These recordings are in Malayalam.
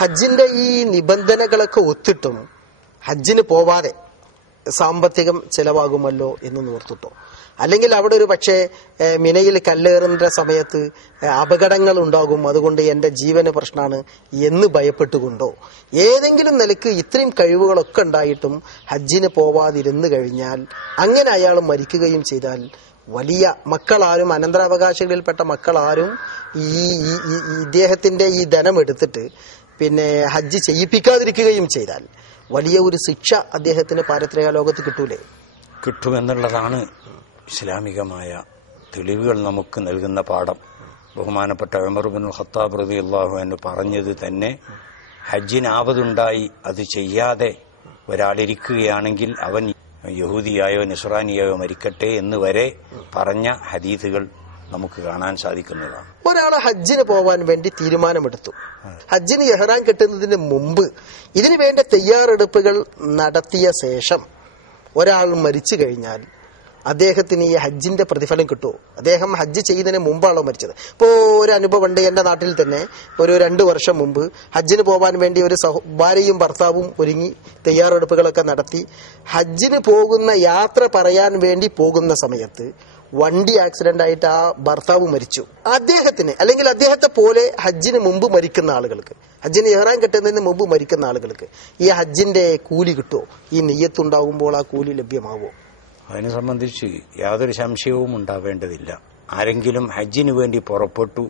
ഹജ്ജിന്റെ ഈ നിബന്ധനകളൊക്കെ ഒത്തിട്ടും ഹജ്ജിന് പോവാതെ സാമ്പത്തികം ചെലവാകുമല്ലോ എന്ന് ഓർത്തിട്ടോ, അല്ലെങ്കിൽ അവിടെ ഒരു പക്ഷേ മിനയിൽ കല്ലേറുന്ന സമയത്ത് അപകടങ്ങൾ ഉണ്ടാകും, അതുകൊണ്ട് എന്റെ ജീവന് പ്രശ്നമാണ് എന്ന് ഭയപ്പെട്ടുകൊണ്ടോ, ഏതെങ്കിലും നിലയ്ക്ക് ഇത്രയും കഴിവുകളൊക്കെ ഉണ്ടായിട്ടും ഹജ്ജിന് പോവാതിരുന്നു കഴിഞ്ഞാൽ അങ്ങനെ അയാൾ മരിക്കുകയും ചെയ്താൽ വലിയ മക്കളാരും അനന്തരാവകാശികളിൽപ്പെട്ട മക്കളാരും ഈ ഇദ്ദേഹത്തിന്റെ ഈ ധനം എടുത്തിട്ട് പിന്നെ ഹജ്ജ് ചെയ്യിപ്പിക്കാതിരിക്കുകയും ചെയ്താൽ വലിയ ഒരു ശിക്ഷ അദ്ദേഹത്തിന് പാരത്രിക ലോകത്ത് കിട്ടൂലേ? കിട്ടുമെന്നുള്ളതാണ് ഇസ്ലാമികമായ തെളിവുകൾ നമുക്ക് നൽകുന്ന പാഠം. ബഹുമാനപ്പെട്ട ഉമർ ഇബ്നുൽ ഖത്താബ് റളിയല്ലാഹു അൻഹു പറഞ്ഞത് തന്നെ ഹജ്ജിന് ആപത്തുണ്ടായി അത് ചെയ്യാതെ ഒരാളിരിക്കുകയാണെങ്കിൽ അവൻ യഹൂദിയായോ നസ്രാനിയായോ മരിക്കട്ടെ എന്ന് വരെ പറഞ്ഞ ഹദീസുകൾ നമുക്ക് കാണാൻ സാധിക്കുന്നതാണ്. ഒരാളെ ഹജ്ജിന് പോവാൻ വേണ്ടി തീരുമാനമെടുത്തു. ഹജ്ജിന് ഇഹ്റാം കെട്ടുന്നതിന് മുമ്പ് ഇതിനു വേണ്ട തയ്യാറെടുപ്പുകൾ നടത്തിയ ശേഷം ഒരാൾ മരിച്ചു കഴിഞ്ഞാൽ അദ്ദേഹത്തിന് ഈ ഹജ്ജിന്റെ പ്രതിഫലം കിട്ടുമോ? അദ്ദേഹം ഹജ്ജ് ചെയ്യുന്നതിന് മുമ്പാണോ മരിച്ചത്? ഇപ്പോ ഒരു അനുഭവം ഉണ്ട്. എന്റെ നാട്ടിൽ തന്നെ ഒരു 2 വർഷം മുമ്പ് ഹജ്ജിന് പോകാൻ വേണ്ടി ഒരു ഭാര്യയും ഭർത്താവും ഒരുങ്ങി തയ്യാറെടുപ്പുകളൊക്കെ നടത്തി ഹജ്ജിന് പോകുന്ന യാത്ര പറയാൻ വേണ്ടി പോകുന്ന സമയത്ത് വണ്ടി ആക്സിഡന്റ് ആയിട്ട് ആ ഭർത്താവ് മരിച്ചു. അദ്ദേഹത്തിന് അല്ലെങ്കിൽ അദ്ദേഹത്തെ പോലെ ഹജ്ജിന് മുമ്പ് മരിക്കുന്ന ആളുകൾക്ക്, ഹജ്ജിന് ഇഹ്റാം കെട്ടുന്നതിന് മുമ്പ് മരിക്കുന്ന ആളുകൾക്ക് ഈ ഹജ്ജിന്റെ കൂലി കിട്ടുമോ? ഈ നിയ്യത്തുണ്ടാകുമ്പോൾ ആ കൂലി ലഭ്യമാവോ? അതിനെ സംബന്ധിച്ച് യാതൊരു സംശയവും ഉണ്ടാവേണ്ടതില്ല. ആരെങ്കിലും ഹജ്ജിന് വേണ്ടി പുറപ്പെട്ടു,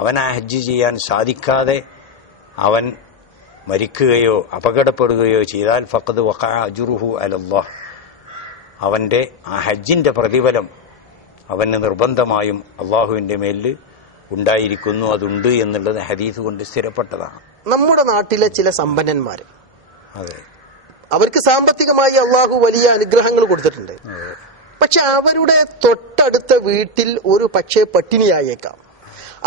അവൻ ആ ഹജ്ജ് ചെയ്യാൻ സാധിക്കാതെ അവൻ മരിക്കുകയോ അപകടപ്പെടുകയോ ചെയ്താൽ ഫഖദ് വഖഅ അജ്റുഹു അലല്ലാഹ്, അവന്റെ ആ ഹജ്ജിന്റെ പ്രതിഫലം അവന് നിർബന്ധമായും അള്ളാഹുവിന്റെ മേലിൽ ഉണ്ടായിരിക്കുന്നു, അതുണ്ട് എന്നുള്ളത് ഹദീസ് കൊണ്ട് സ്ഥിരപ്പെട്ടതാണ്. നമ്മുടെ നാട്ടിലെ ചില സമ്പന്നന്മാര്, അതെ, അവർക്ക് സാമ്പത്തികമായി അള്ളാഹു വലിയ അനുഗ്രഹങ്ങൾ കൊടുത്തിട്ടുണ്ട്. പക്ഷെ അവരുടെ തൊട്ടടുത്ത വീട്ടിൽ ഒരു പക്ഷേ പട്ടിണിയായേക്കാം,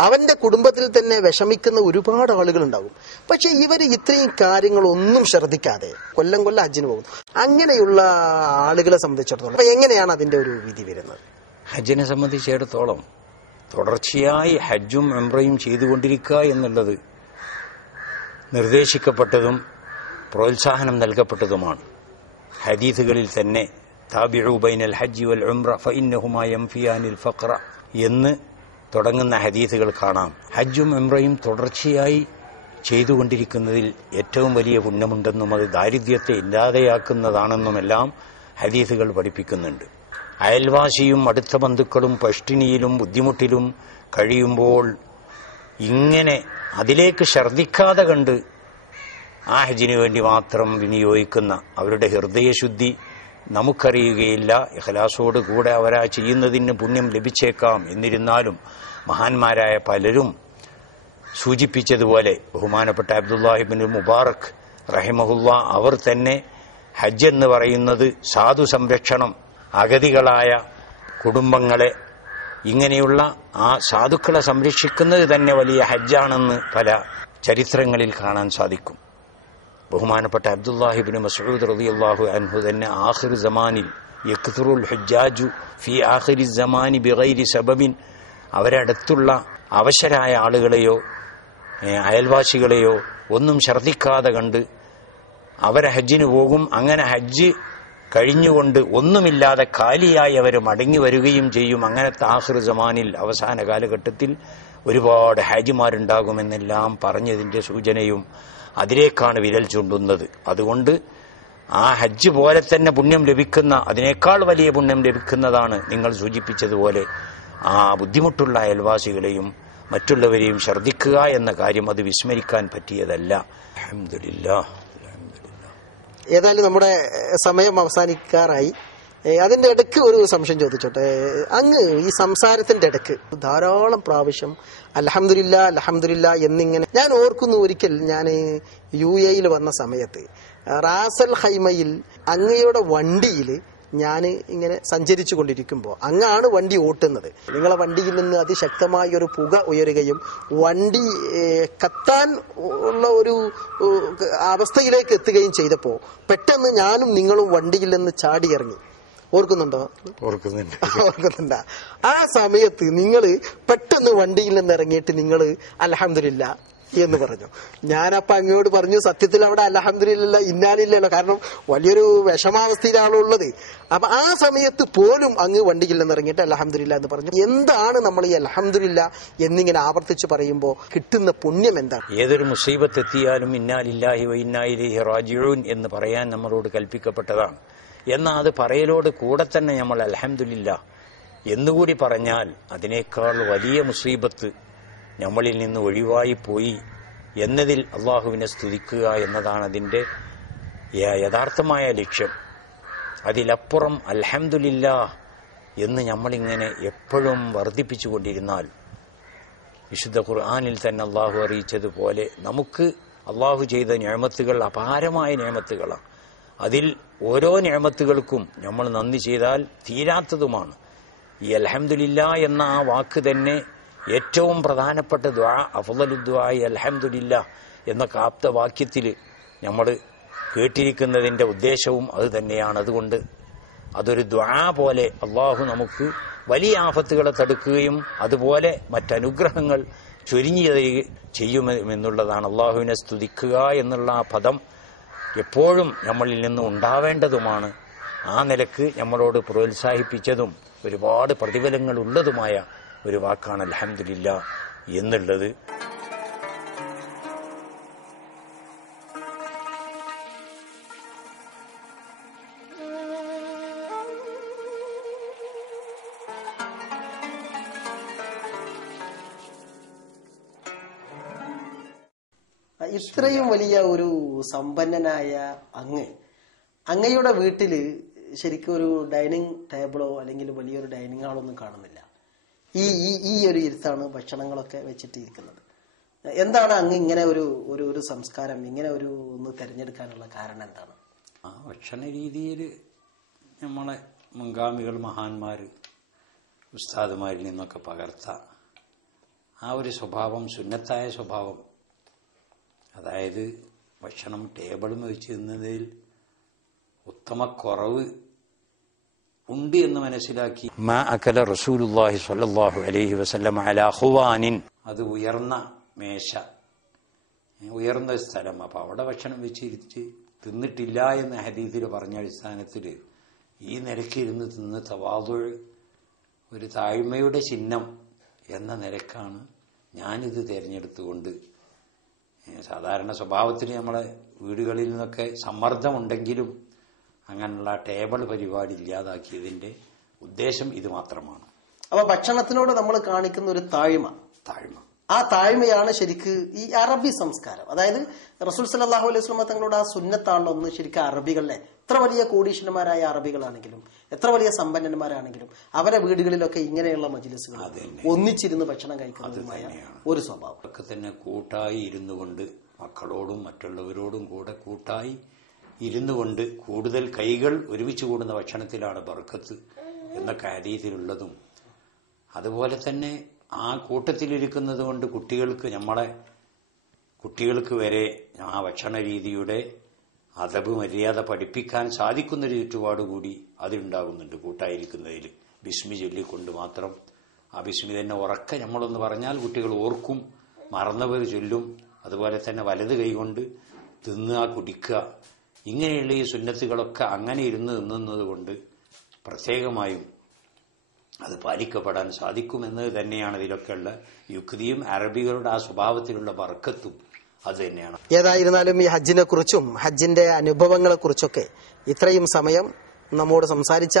അവന്റെ കുടുംബത്തിൽ തന്നെ വിഷമിക്കുന്ന ഒരുപാട് ആളുകൾ ഉണ്ടാകും. പക്ഷെ ഇവര് ഇത്രയും കാര്യങ്ങളൊന്നും ശ്രദ്ധിക്കാതെ കൊല്ലം ഹജ്ജിന് പോകുന്നു. അങ്ങനെയുള്ള ആളുകളെ സംബന്ധിച്ചിടത്തോളം അപ്പൊ എങ്ങനെയാണ് അതിന്റെ ഒരു വിധി വരുന്നത്? ഹജ്ജിനെ സംബന്ധിച്ചിടത്തോളം തുടർച്ചയായി ഹജ്ജും ഉംറയും ചെയ്തുകൊണ്ടിരിക്കുക എന്നുള്ളത് നിർദ്ദേശിക്കപ്പെട്ടതും പ്രോത്സാഹനം നൽകപ്പെട്ടതുമാണ്. ഹദീസുകളിൽ തന്നെ താബിഉ ബൈനൽ ഹജ്ജി വൽ ഉംറ ഫഇന്നഹുമാ യൻഫിയാനിൽ ഫഖ്റ എന്ന് തുടങ്ങുന്ന ഹദീസുകൾ കാണാം. ഹജ്ജും ഉംറയും തുടർച്ചയായി ചെയ്തുകൊണ്ടിരിക്കുന്നതിൽ ഏറ്റവും വലിയ പുണ്യമുണ്ടെന്നും അത് ദാരിദ്ര്യത്തെ ഇല്ലാതെയാക്കുന്നതാണെന്നുമെല്ലാം ഹദീസുകൾ പഠിപ്പിക്കുന്നുണ്ട്. അയൽവാസിയും അടുത്ത ബന്ധുക്കളും പഷ്ടിനിയിലും ബുദ്ധിമുട്ടിലും കഴിയുമ്പോൾ ഇങ്ങനെ അതിലേക്ക് ഛർദ്ദിക്കാതെ കണ്ട് ആ ഹജ്ജിന് വേണ്ടി മാത്രം വിനിയോഗിക്കുന്ന അവരുടെ ഹൃദയശുദ്ധി നമുക്കറിയുകയില്ല. ഇഖ്ലാസോട് കൂടെ അവരാ ചെയ്യുന്നതിന് പുണ്യം ലഭിച്ചേക്കാം. എന്നിരുന്നാലും മഹാന്മാരായ പലരും സൂചിപ്പിച്ചതുപോലെ ബഹുമാനപ്പെട്ട അബ്ദുല്ലാഹി ഇബ്നുൽ മുബാറക് റഹിമഹുല്ലാ അവർ തന്നെ ഹജ്ജ് എന്ന് പറയുന്നത് സാധു സംരക്ഷണം, അഗതികളായ കുടുംബങ്ങളെ ഇങ്ങനെയുള്ള ആ സാധുക്കളെ സംരക്ഷിക്കുന്നത് തന്നെ വലിയ ഹജ്ജാണെന്ന് പല ചരിത്രങ്ങളിൽ കാണാൻ സാധിക്കും. ബഹുമാനപ്പെട്ട അബ്ദുല്ലാഹി ഇബ്നു മസ്ഊദ് റളിയല്ലാഹു അൻഹു തന്നെ ആഖിർ സമാനിൽ യക്തുറുൽ ഹജ്ജാജു ഫി ആഖിരി സമാനി ബിഗൈരി സബബിൻ, അവരടുത്തുള്ള അവശരായ ആളുകളെയോ അയൽവാസികളെയോ ഒന്നും ഛർദ്ദിക്കാതെ കണ്ട് അവരെ ഹജ്ജിന് പോകും. അങ്ങനെ ഹജ്ജ് കഴിഞ്ഞുകൊണ്ട് ഒന്നുമില്ലാതെ കാലിയായി അവർ മടങ്ങി വരികയും ചെയ്യും. അങ്ങനത്തെ ആഖിർ സമാനിൽ അവസാന കാലഘട്ടത്തിൽ ഒരുപാട് ഹാജിമാരുണ്ടാകുമെന്നെല്ലാം പറഞ്ഞതിന്റെ സൂചനയും അതിലേക്കാണ് വിരൽ ചൂണ്ടുന്നത്. അതുകൊണ്ട് ആ ഹജ്ജ് പോലെ തന്നെ പുണ്യം ലഭിക്കുന്ന, അതിനേക്കാൾ വലിയ പുണ്യം ലഭിക്കുന്നതാണ് നിങ്ങൾ സൂചിപ്പിച്ചതുപോലെ ആ ബുദ്ധിമുട്ടുള്ള അയൽവാസികളെയും മറ്റുള്ളവരെയും ഛർദ്ദിക്കുക എന്ന കാര്യം. അത് വിസ്മരിക്കാൻ പറ്റിയതല്ല. അൽഹംദുലില്ലാഹ്. ഏതായാലും നമ്മുടെ സമയം അവസാനിക്കാറായി. അതിന്റെ ഇടയ്ക്ക് ഒരു സംശയം ചോദിച്ചോട്ടെ. അങ്ങ് ഈ സംസാരത്തിന്റെ ഇടയ്ക്ക് ധാരാളം പ്രാവശ്യം അൽഹംദുലില്ലാ അൽഹംദുലില്ലാ എന്നിങ്ങനെ ഞാൻ ഓർക്കുന്നു. ഒരിക്കൽ ഞാൻ UAE വന്ന സമയത്ത് റാസൽ ഖൈമയിൽ അങ്ങയുടെ വണ്ടിയിൽ ഞാൻ ഇങ്ങനെ സഞ്ചരിച്ചു കൊണ്ടിരിക്കുമ്പോൾ അങ്ങാണ് വണ്ടി ഓട്ടുന്നത്. നിങ്ങളെ വണ്ടിയിൽ നിന്ന് അതിശക്തമായ ഒരു പുക ഉയരുകയും വണ്ടി കത്താൻ ഉള്ള ഒരു അവസ്ഥയിലേക്ക് എത്തുകയും ചെയ്തപ്പോൾ പെട്ടെന്ന് ഞാനും നിങ്ങളും വണ്ടിയിൽ നിന്ന് ചാടി ഇറങ്ങി. ഓർക്കുന്നുണ്ടോ? ഓർക്കുന്നുണ്ടാ? ആ സമയത്ത് നിങ്ങൾ പെട്ടെന്ന് വണ്ടിയിൽ നിന്ന് ഇറങ്ങിയിട്ട് നിങ്ങൾ അൽഹംദുലില്ലാ എന്ന് പറഞ്ഞു. ഞാനപ്പ അങ്ങോട്ട് പറഞ്ഞു, സത്യത്തിൽ അവിടെ അൽഹംദുലില്ലാ ഇന്നാലില്ലല്ലോ, കാരണം വലിയൊരു വിഷമാവസ്ഥയിലാണ് ഉള്ളത്. അപ്പൊ ആ സമയത്ത് പോലും അങ്ങ് വണ്ടിയിൽ നിന്ന് ഇറങ്ങിയിട്ട് അൽഹംദുലില്ലാ എന്ന് പറഞ്ഞു. എന്താണ് നമ്മൾ ഈ അൽഹംദുലില്ലാ എന്നിങ്ങനെ ആവർത്തിച്ച് പറയുമ്പോൾ കിട്ടുന്ന പുണ്യം എന്താണ്? ഏതൊരു മുസീബത്ത് എത്തിയാലും ഇന്നാലില്ലാഹി വ ഇന്നാ ഇലൈഹി റാജിഊൻ എന്ന് പറയാൻ നമ്മളോട് കൽപ്പിക്കപ്പെട്ടതാണ്. എന്നാൽ അത് പറയലോട് കൂടെ തന്നെ നമ്മൾ അൽഹംദുലില്ലാ എന്നുകൂടി പറഞ്ഞാൽ അതിനേക്കാൾ വലിയ മുസീബത്ത് നമ്മളിൽ നിന്ന് ഒഴിവായി പോയി എന്നതിൽ അള്ളാഹുവിനെ സ്തുതിക്കുക എന്നതാണ് അതിൻ്റെ യഥാർത്ഥമായ ലക്ഷ്യം. അതിലപ്പുറം അൽഹംദുലില്ലാ എന്ന് നമ്മളിങ്ങനെ എപ്പോഴും വർദ്ധിപ്പിച്ചു കൊണ്ടിരുന്നാൽ, വിശുദ്ധ ഖുർആനിൽ തന്നെ അള്ളാഹു അറിയിച്ചതുപോലെ നമുക്ക് അള്ളാഹു ചെയ്ത നിഅമത്തുകൾ അപാരമായ നിഅമത്തുകളാണ്. അതിൽ ഓരോ നിഅമത്തുകൾക്കും നമ്മൾ നന്ദി ചെയ്താൽ തീരാത്തതുമാണ്. ഈ അൽഹംദുലില്ലാ എന്ന ആ വാക്ക് തന്നെ ഏറ്റവും പ്രധാനപ്പെട്ട ദുആ, അഫ്ളലു ദുആഇ അൽഹംദുലില്ലാ എന്ന ആപ്തവാക്യത്തിൽ നമ്മൾ കേട്ടിരിക്കുന്നതിൻ്റെ ഉദ്ദേശവും അത് തന്നെയാണ്. അതുകൊണ്ട് അതൊരു ദുആ പോലെ അള്ളാഹു നമുക്ക് വലിയ ആഫത്തുകളെ തടുക്കുകയും അതുപോലെ മറ്റനുഗ്രഹങ്ങൾ ചൊരിഞ്ഞു ചെയ്യുമെന്നുള്ളതാണ്. അള്ളാഹുവിനെ സ്തുതിക്കുക എന്നുള്ള ആ പദം എപ്പോഴും നമ്മളിൽ നിന്ന് ഉണ്ടാവേണ്ടതുമാണ്. ആ നിലക്ക് നമ്മളോട് പ്രോത്സാഹിപ്പിച്ചതും ഒരുപാട് പ്രതിഫലങ്ങൾ ഉള്ളതുമായ ഒരു വാക്കാണ് അൽഹംദുലില്ലാ എന്നുള്ളത്. ഇത്രയും വലിയ ഒരു സമ്പന്നനായ അങ്ങയുടെ വീട്ടില് ശരിക്കും ഒരു ഡൈനിങ് ടേബിളോ അല്ലെങ്കിൽ വലിയൊരു ഡൈനിങ് ഹാളൊന്നും കാണുന്നില്ല. ഈ ഒരു ഇരുത്താണ് ഭക്ഷണങ്ങളൊക്കെ വെച്ചിട്ട് ഇരിക്കുന്നത്. എന്താണ് അങ്ങ് ഇങ്ങനെ ഒരു സംസ്കാരം ഇങ്ങനെ ഒന്ന് തിരഞ്ഞെടുക്കാനുള്ള കാരണം എന്താണ്? ആ ഭക്ഷണ രീതിയിൽ നമ്മളെ മുൻഗാമികൾ, മഹാന്മാർ, ഉസ്താദുമാരിൽ നിന്നൊക്കെ പകർത്ത ആ ഒരു സ്വഭാവം, സുന്നത്തായ സ്വഭാവം, അതായത് ഭക്ഷണം ടേബിളും വെച്ച് തിന്നതിൽ ഉത്തമക്കുറവ് ഉണ്ട് എന്ന് മനസ്സിലാക്കി മാ അകല റസൂലുള്ളാഹി സ്വല്ലല്ലാഹു അലൈഹി വസല്ലം അലാ ഖുവാനിൻ, അത് ഉയർന്ന മേശ, ഉയർന്ന സ്ഥലം. അപ്പൊ അവിടെ ഭക്ഷണം വെച്ചിരിച്ച് തിന്നിട്ടില്ല എന്ന ഹദീസിൽ പറഞ്ഞ അടിസ്ഥാനത്തിൽ ഈ നിലയ്ക്കിരുന്ന് തിന്ന് തവാദുൾ, ഒരു താഴ്മയുടെ ചിഹ്നം എന്ന നിലക്കാണ് ഞാനിത് തിരഞ്ഞെടുത്തുകൊണ്ട്, സാധാരണ സ്വഭാവത്തിൽ നമ്മളെ വീടുകളിൽ നിന്നൊക്കെ സമ്മർദ്ദമുണ്ടെങ്കിലും അങ്ങനെയുള്ള ടേബിൾ പരിപാടി ഇല്ലാതാക്കിയതിന്റെ ഉദ്ദേശം ഇത് മാത്രമാണ്. അപ്പൊ ഭക്ഷണത്തിനോട് നമ്മൾ കാണിക്കുന്ന ഒരു താഴ്മ, ആ താഴ്മയാണ് ശരിക്ക് ഈ അറബി സംസ്കാരം. അതായത് റസൂൽ സല്ലല്ലാഹു അലൈഹി വസല്ലം തങ്ങളുടെ ആ സുന്നത്താണല്ലോ ഒന്ന് ശരിക്കും അറബികളിലെ എത്ര വലിയ കോടീശ്വരന്മാരായ അറബികളാണെങ്കിലും എത്ര വലിയ സമ്പന്നന്മാരാണെങ്കിലും അവരെ വീടുകളിലൊക്കെ ഇങ്ങനെയുള്ള മജ്‌ലിസുകൾ ഒന്നിച്ചിരുന്ന് ഭക്ഷണം കഴിക്കുന്നതുമായ ഒരു സ്വഭാവം ഒക്കെ തന്നെ കൂട്ടായി ഇരുന്നു കൊണ്ട് മക്കളോടും മറ്റുള്ളവരോടും കൂടെ കൂട്ടായി ഇരുന്നു കൊണ്ട് കൂടുതൽ കൈകൾ ഒരുമിച്ച് കൂടുന്ന ഭക്ഷണത്തിലാണ് ബർക്കത്ത് എന്നൊക്കെ ഹദീസിലുള്ളതും, അതുപോലെ തന്നെ ആ കൂട്ടത്തിലിരിക്കുന്നത് കൊണ്ട് കുട്ടികൾക്ക് വരെ ആ ഭക്ഷണ രീതിയുടെ അദബ് മര്യാദ പഠിപ്പിക്കാൻ സാധിക്കുന്നൊരു ചുറ്റുപാട് കൂടി അതിലുണ്ടാകുന്നുണ്ട്. കൂട്ടായിരിക്കുന്നതിൽ ബിസ്മി ചൊല്ലിക്കൊണ്ട് മാത്രം, ആ ബിസ്മി തന്നെ ഉറക്കെ നമ്മളൊന്ന് പറഞ്ഞാൽ കുട്ടികൾ ഓർക്കും, മറന്നവർ ചൊല്ലും. അതുപോലെ തന്നെ വലത് കൈകൊണ്ട് തിന്നുക, കുടിക്കുക, ഇങ്ങനെയുള്ള ഈ സുന്നത്തുകളൊക്കെ അങ്ങനെ ഇരുന്ന് തിന്നുന്നത് കൊണ്ട് പ്രത്യേകമായും അത് പാലിക്കപ്പെടാൻ സാധിക്കുമെന്നത് തന്നെയാണ് ഇതിലൊക്കെയുള്ള യുക്തിയും അറബികളുടെ ആ സ്വഭാവത്തിലുള്ള ബർക്കത്തും അത് തന്നെയാണ്. ഏതായിരുന്നാലും ഈ ഹജ്ജിനെ കുറിച്ചും ഹജ്ജിന്റെ അനുഭവങ്ങളെ കുറിച്ചൊക്കെ ഇത്രയും സമയം നമ്മോട് സംസാരിച്ച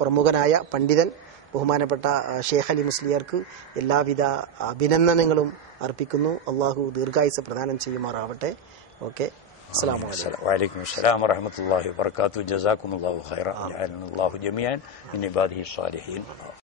പ്രമുഖനായ പണ്ഡിതൻ ബഹുമാനപ്പെട്ട ഷേഖ് അലി മുസ്ലിയാർക്ക് എല്ലാവിധ അഭിനന്ദനങ്ങളും അർപ്പിക്കുന്നു. അള്ളാഹു ദീർഘായുസ് പ്രദാനം ചെയ്യുമാറാവട്ടെ. ഓക്കെ, അസ്സലാമു അലൈക്കും. വഅലൈക്കും അസ്സലാം വറഹ്മത്തുള്ളാഹി വബറകാതുഹു. ജസാകുമുല്ലാഹു ഖൈറൻ. ജഅലനല്ലാഹു ജമീഅൻ മിൻ ഇബാദിഹി സ്സാലിഹീൻ.